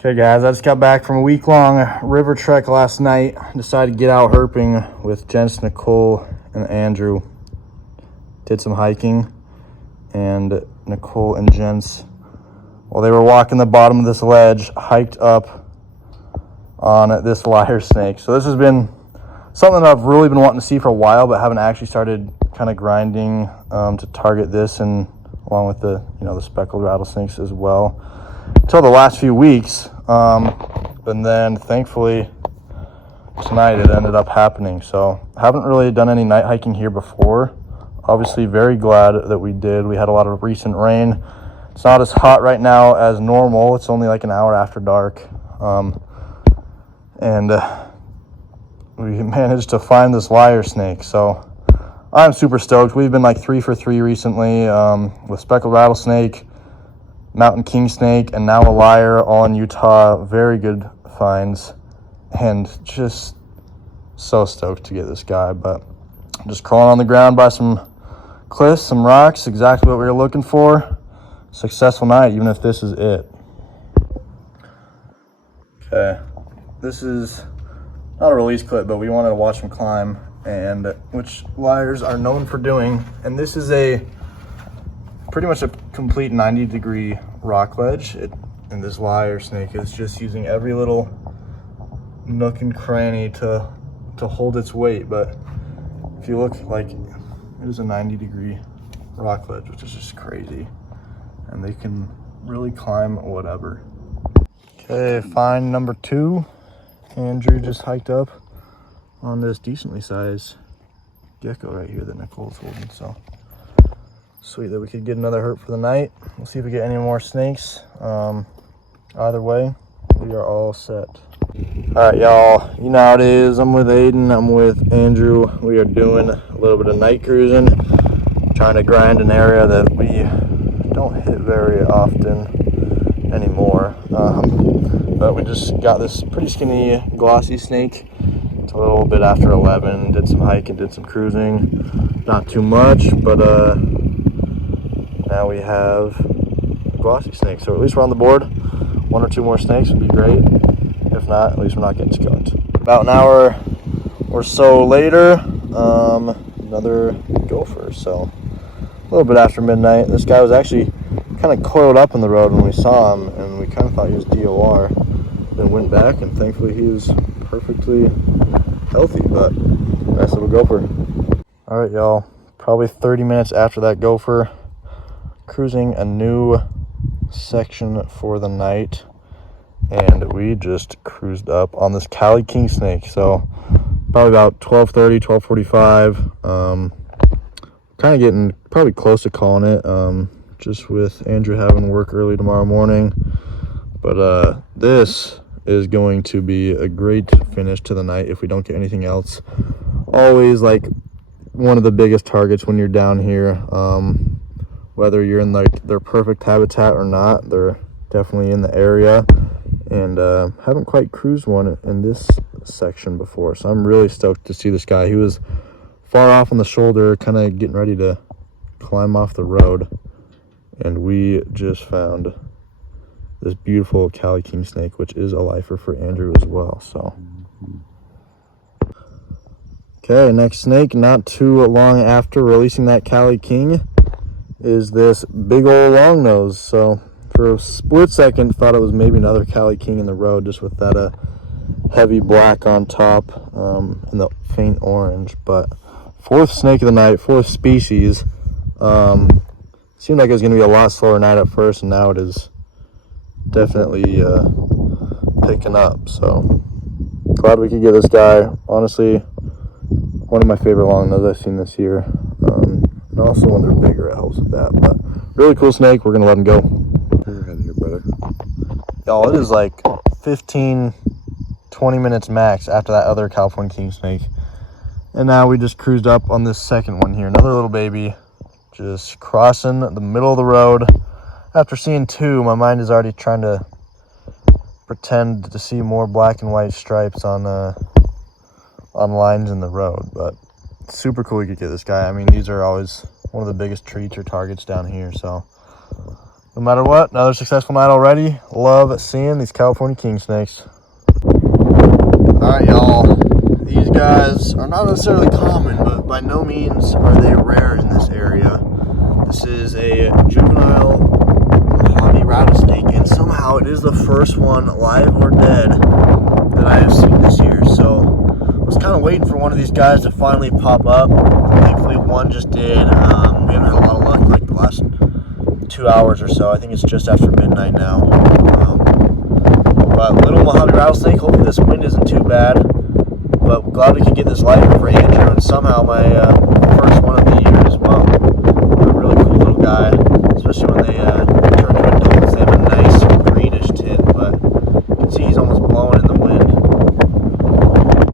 Okay guys, I just got back from a week-long river trek last night. Decided to get out herping with Jens, Nicole, and Andrew. Did some hiking, and Nicole and Jens, while they were walking the bottom of this ledge, hiked up on this lyre snake. So this has been something that I've really been wanting to see for a while, but haven't actually started kind of grinding to target this, and along with the the speckled rattlesnakes as well, until the last few weeks. And then thankfully tonight it ended up happening. So I haven't really done any night hiking here before. Obviously very glad that we did. We had a lot of recent rain. It's not as hot right now as normal. It's only like an hour after dark. And we managed to find this lyre snake. So I'm super stoked. We've been like 3 for 3 recently with speckled rattlesnake, mountain kingsnake, and now a lyre, all in Utah. Very good finds, and just so stoked to get this guy. But just crawling on the ground by some cliffs, some rocks, exactly what we were looking for. Successful night, even if this is it. Okay, this is not a release clip, but we wanted to watch him climb, and which lyres are known for doing. And this is a pretty much a complete 90-degree rock ledge. And this lyre snake is just using every little nook and cranny to hold its weight. But if you look, like, it is a 90-degree rock ledge, which is just crazy. And they can really climb whatever. Okay, find number 2. Andrew just hiked up on this decently sized gecko right here that Nicole's holding. So sweet that we could get another herp for the night. We'll see if we get any more snakes. Either way, we are all set. All right, y'all, you know how it is. I'm with Aiden, I'm with Andrew. We are doing a little bit of night cruising, trying to grind an area that we don't hit very often anymore. But we just got this pretty skinny glossy snake. It's a little bit after 11. Did some hiking, did some cruising. Not too much, but now we have a glossy snake. So at least we're on the board. 1 or 2 more snakes would be great. If not, at least we're not getting skunked. About an hour or so later, another gopher. So a little bit after midnight. This guy was actually kind of coiled up in the road when we saw him, and we kind of thought he was DOR. Then went back, and thankfully he was perfectly healthy. But nice little gopher. All right, y'all. Probably 30 minutes after that gopher, cruising a new section for the night, and we just cruised up on this Cali Kingsnake. So probably about 12:30, 12:45. Kind of getting probably close to calling it, just with Andrew having work early tomorrow morning. But this is going to be a great finish to the night if we don't get anything else. Always like one of the biggest targets when you're down here. Whether you're in like their perfect habitat or not, they're definitely in the area. And haven't quite cruised one in this section before, so I'm really stoked to see this guy. He was far off on the shoulder, kind of getting ready to climb off the road, and we just found this beautiful Cali Kingsnake, which is a lifer for Andrew as well. So okay, next snake, not too long after releasing that Cali King, is this big old long nose. So for a split second thought it was maybe another Cali King in the road, just with that heavy black on top and the faint orange. But 4th snake of the night, 4th species. Seemed like it was going to be a lot slower night at first, and now it is definitely picking up. So glad we could get this guy. Honestly, one of my favorite long noses I've seen this year. And also when they're bigger, it helps with that. But really cool snake. We're going to let him go. Here, brother. Y'all, it is like 15-20 minutes max after that other California king snake, and now we just cruised up on this second one here. Another little baby, just crossing the middle of the road. After seeing 2, my mind is already trying to pretend to see more black and white stripes on lines in the road. But super cool we could get this guy. I mean, these are always one of the biggest treats or targets down here, so no matter what, another successful night already. Love seeing these California king snakes. All right, y'all. These guys are not necessarily common, but by no means are they rare in this area. This is a juvenile Mojave rattlesnake, and somehow it is the first one, live or dead, that I have seen this year. So I was kind of waiting for one of these guys to finally pop up. Thankfully, one just did. We haven't had a lot of luck like the last 2 hours or so. I think it's just after midnight now. But little Mojave rattlesnake. Hopefully this wind isn't too bad. But glad we could get this live for Andrew, and somehow my